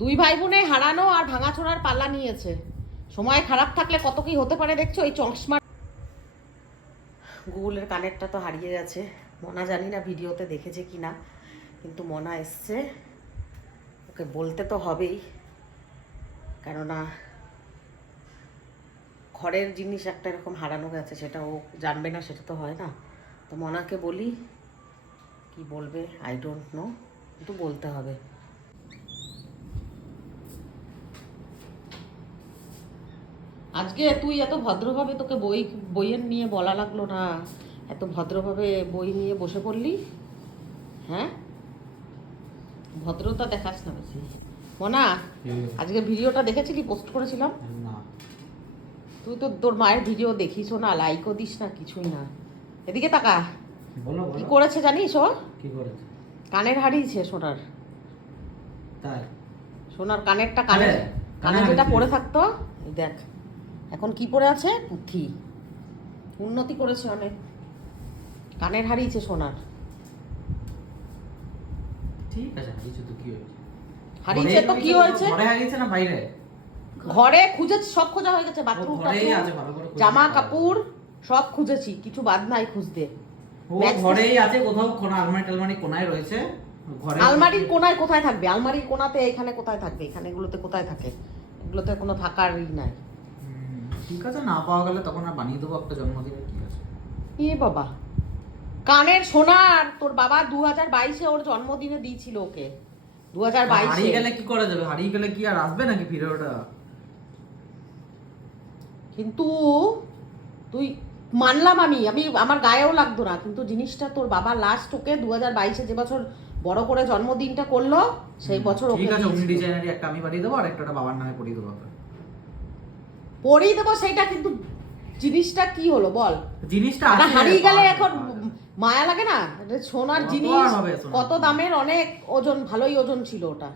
দুই ভাই বোনে হারানো আর ভাঙাচোরার পাল্লা নিয়েছে। সময় খারাপ থাকলে কত কি হতে পারে দেখছো। এই চশমা গুগলের কানেরটা তো হারিয়ে গেছে। মনা জানি না ভিডিওতে দেখেছে কি না, কিন্তু মনা এসছে, ওকে বলতে তো হবেই, কেননা ঘরের জিনিস একটা এরকম হারানো গেছে, সেটা ও জানবে না সেটা তো হয় না। তো মনাকে বলি, কি বলবে আই ডোন্ট নো, কিন্তু বলতে হবে। আজকে তুই এত ভদ্রভাবে, তোকে বইয়ের নিয়ে বলা লাগলো না, এত ভদ্রভাবে বই নিয়ে বসে পড়লি। হ্যাঁ, ভদ্রতা দেখাস না বেশি। মনা, আজকে ভিডিওটা দেখেছিলি পোস্ট করেছিলাম? না। তুই তো তোর মায়ের ভিডিও দেখিস না, লাইকও দিস না, কিছুই না। এদিকে তাকা। বলো কি বলো। করেছে জানিস ও? কি করেছে? কানের হারিয়েছে সোনার। তাই? সোনার কানেরটা, কানে কানে যেটা পরে থাকতো, এই দেখ এখন কি পরে আছে, পুঁথি। উন্নতি করেছে অনেক। কানের হারিয়েছে সোনার। ঠিক আছে, হারিয়েছে তো কি হয়েছে? হারিয়েছে তো কি হয়েছে? ঘরে হারিয়েছে না বাইরে? ঘরে খুঁজেছি, সব খোঁজা হয়ে গেছে, বাথরুম ঘরেই আছে, ভালো করে খুঁজে জামা দেখো। কাপড় সব খুঁজেছি, কিছু বাদ নাই খুঁজতে। ও ঘরেই আছে কোথাও, কোন আলমারি টালমারি কোনায় রয়েছে ঘরে। আলমারির কোনায় কোথায় থাকবে? আলমারির কোনাতে এখানে কোথায় থাকবে? এখানে এগুলোতে কোথায় থাকে? এগুলোতে কোনো থাকারই নাই। ঠিক আছে, না পাওয়া গেলে তখন আর বানিয়ে দেবো একটা জন্মদিনে, কি আছে। এ বাবা, কানের সোনার তোর বাবা 2022-এ ওর জন্মদিনে দিয়েছিল ওকে। 2022-এ হারিয়ে গেলে কি করা যাবে? হারিয়ে গেলে কি আর আসবে নাকি ফিরে ওটা? কিন্তু তুই, মানলাম আমি আমি আমার গায়েও লাগতো না, কিন্তু জিনিসটা তোর বাবা লাস্ট ওকে 2022-এ যে বছর বড় করে জন্মদিনটা করলো, সেই বছর ওকে ঠিক আছে, উনি দিয়েছিল। ডিজাইনারই একটা আমি বানিয়ে দেবো, আর একটা বাবার নামে পরিয়ে দেবো। পরিয়ে দেবো সেইটা, কিন্তু জিনিসটা কি হলো বল? জিনিসটা এটা আছে, হারিয়ে গেলে পাওয়া এখন যাবে। মায়া লাগে না? এটা সোনার কত জিনিস, আর হবে সোনার কত জিনিস? দামের, অনেক ওজন, ভালোই ওজন ছিল ওটা।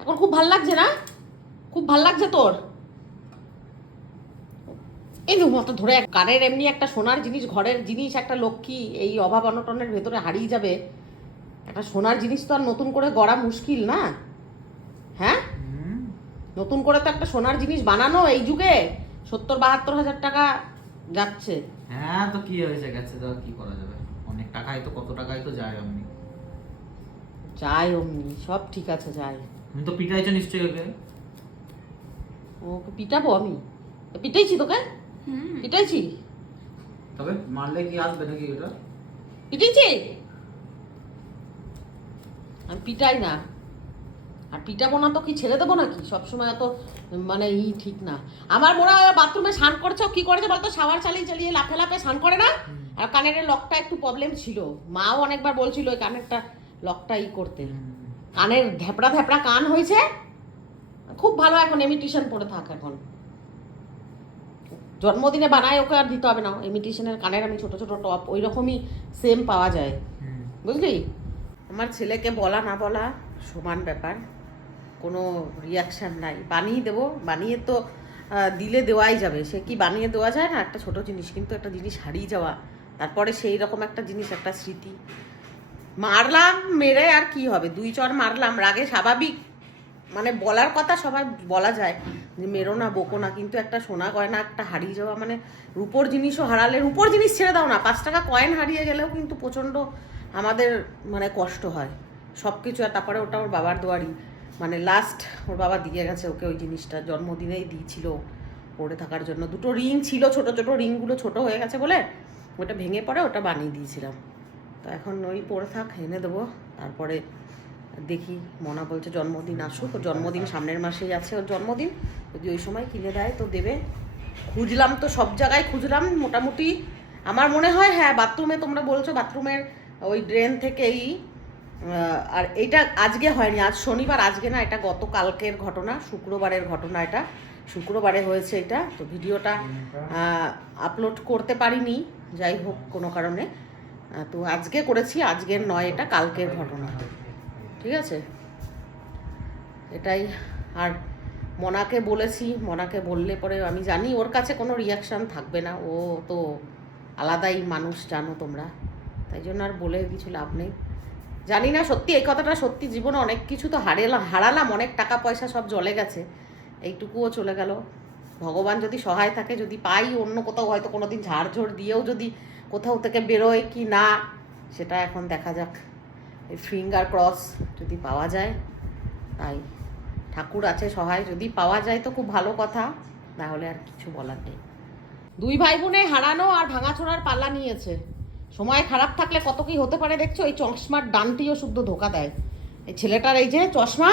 এখন খুব ভাল লাগছে না? খুব ভাল লাগছে তোর? এই মতো ধরে কানের এমনি একটা সোনার জিনিস, ঘরের জিনিস, একটা লক্ষ্মী এই অভাব অনটনের ভেতরে হারিয়ে যাবে। একটা সোনার জিনিস তো আর নতুন করে গড়া মুশকিল না। হ্যাঁ, নতুন করে তো একটা সোনার জিনিস বানানো এই যুগে 70-72 হাজার টাকা যাচ্ছে। হ্যাঁ, তো কি হয়েছে, গেছে তো, কি করা যাবে? অনেক টাকাই তো, কত টাকাই তো যায় অমনি। যাই অমনি, সব ঠিক আছে যাই। তুমি তো পিটাইছো নিশ্চয়ই ওকে। ওকে পিটাবো আমি? পিটাইছি তোকে? পিটাইছি? তবে মারলে কি আসবে নাকি ওটা? পিটাইছি? আমি পিটাই না, আর পিটাবো না তো কি ছেড়ে দেবো নাকি সবসময়? তো মানে ঠিক না। আমার মনে হয় বাথরুমে স্নান করছে, কি করেছে বলতো, শাওয়ার চালিয়ে চালিয়ে লাফে লাফে স্নান করে না। আর কানের লকটা একটু প্রবলেম ছিল, মাও অনেকবার বলছিল ওই কানেরটা লকটা করতে। কানের ধেপড়া ধেপড়া কান হয়েছে, খুব ভালো। এখন ইমিটেশন পরে থাক, এখন জন্মদিনে বানায় ওকে, আর দিতে হবে না। ইমিটেশনের কানের আমি ছোট ছোট টপ ওই রকমই সেম পাওয়া যায়, বুঝলি? আমার ছেলেকে বলা না বলা সমান ব্যাপার, কোনো রিয়াকশান নাই। বানিয়ে দেবো, বানিয়ে তো দিলে দেওয়াই যাবে। সে কি বানিয়ে দেওয়া যায় না একটা ছোট জিনিস? কিন্তু একটা জিনিস হারিয়ে যাওয়া, তারপরে সেই রকম একটা জিনিস, একটা স্মৃতি। মারলাম, মেরে আর কি হবে? 2 চড় মারলাম, রাগে স্বাভাবিক, মানে বলার কথা সবাই বলা যায় যে মেরো না, বকো না, কিন্তু একটা সোনা গয়না একটা হারিয়ে যাওয়া, মানে রূপোর জিনিসও হারালে, রূপোর জিনিস ছেড়ে দাও না, 5 টাকা কয়েন হারিয়ে গেলেও কিন্তু প্রচণ্ড আমাদের মানে কষ্ট হয় সব কিছু। আর তারপরে ওটা ওর বাবার দোয়ারি, মানে লাস্ট ওর বাবা দিয়ে গেছে ওকে ওই জিনিসটা, জন্মদিনেই দিয়েছিল পরে থাকার জন্য। 2টো রিং ছিল, ছোট ছোট রিংগুলো ছোট হয়ে গেছে বলে ওটা ভেঙে পড়ে, ওটা বানিয়ে দিয়েছিলাম। তো এখন ওই পরে থাক, এনে দেবো। তারপরে দেখি, মনা বলছে জন্মদিন আসুক, ওর জন্মদিন সামনের মাসেই আছে, ওর জন্মদিন, যদি ওই সময় কিনে দেয় তো দেবে। খুঁজলাম তো সব জায়গায় খুঁজলাম মোটামুটি। আমার মনে হয় হ্যাঁ, বাথরুমে, তোমরা বলছো বাথরুমের ওই ড্রেন থেকেই। আর এইটা আজকে হয়নি, আজ শনিবার, আজকে না, এটা গতকালকের ঘটনা, শুক্রবারের ঘটনা। এটা শুক্রবারে হয়েছে এটা। তো ভিডিওটা আপলোড করতে পারিনি, যাই হোক কোনো কারণে। তো আজকে করেছি, আজকের নয়, এটা কালকের ঘটনা, ঠিক আছে? এটাই। আর মনাকে বলেছি, মনাকে বললে পরে আমি জানি ওর কাছে কোনো রিয়াকশান থাকবে না, ও তো আলাদাই মানুষ, জানো তোমরা, তাই জন্য আর বলে কিছু লাভ নেই। জানি না সত্যি এই কথাটা সত্যি, জীবনে অনেক কিছু তো হারালাম, অনেক টাকা পয়সা সব জ্বলে গেছে, এইটুকুও চলে গেল। ভগবান যদি সহায় থাকে, যদি পাই অন্য কোথাও হয়তো কোনোদিন ঝাড়ঝোড় দিয়েও যদি কোথাও থেকে বেরোয় কি না সেটা এখন দেখা যাক। এই ফিঙ্গার ক্রস যদি পাওয়া যায়, তাই ঠাকুর আছে সহায়, যদি পাওয়া যায় তো খুব ভালো কথা, না হলে আর কিছু বলার নেই। দুই ভাই বোনে হারানো আর ভাঙাচোরার পাল্লা নিয়েছে। সময় খারাপ থাকলে কত কি হতে পারে দেখছো। এই চশমার ডানটিও শুদ্ধ ধোকা দেয়। এই ছেলেটার এই যে চশমা,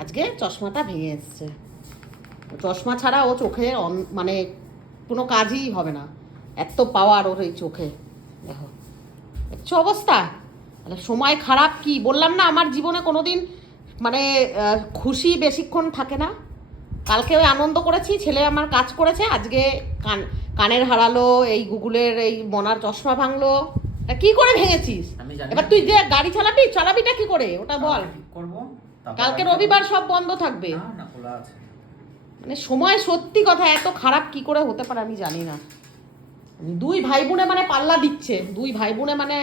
আজকে চশমাটা ভেঙে এসছে। চশমা ছাড়া ও চোখে মানে কোনো কাজই হবে না, এত পাওয়ার ওর এই চোখে। দেখো দেখছো অবস্থা। তাহলে সময় খারাপ কি বললাম না, আমার জীবনে কোনোদিন মানে খুশি বেশিক্ষণ থাকে না। কালকে ওই আনন্দ করেছি, ছেলে আমার কাজ করেছে, আজকে কানের হারালো, এই গুগলের এই মনার চশমা ভাঙলো। তা কি করে ভেঙেছিস? আমি জানি এবার না। তুই যে গাড়ি চালাবিটা কি করে ওটা বল। ঠিক করবো, তারপর কালকে বাড়ি রবিবার যাবো। সব বন্ধ থাকবে। না না, খোলা আছে। মানে সময় সত্যি কথা এত খারাপ কি করে হতে পারে আমি জানি না। দুই ভাই বোনে মানে পাল্লা দিচ্ছে, দুই ভাই বোনে মানে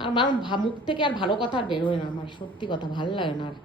আর আমার মুখ থেকে আর ভালো কথা আর বেরোয় না, আমার সত্যি কথা ভালো লাগে না আর।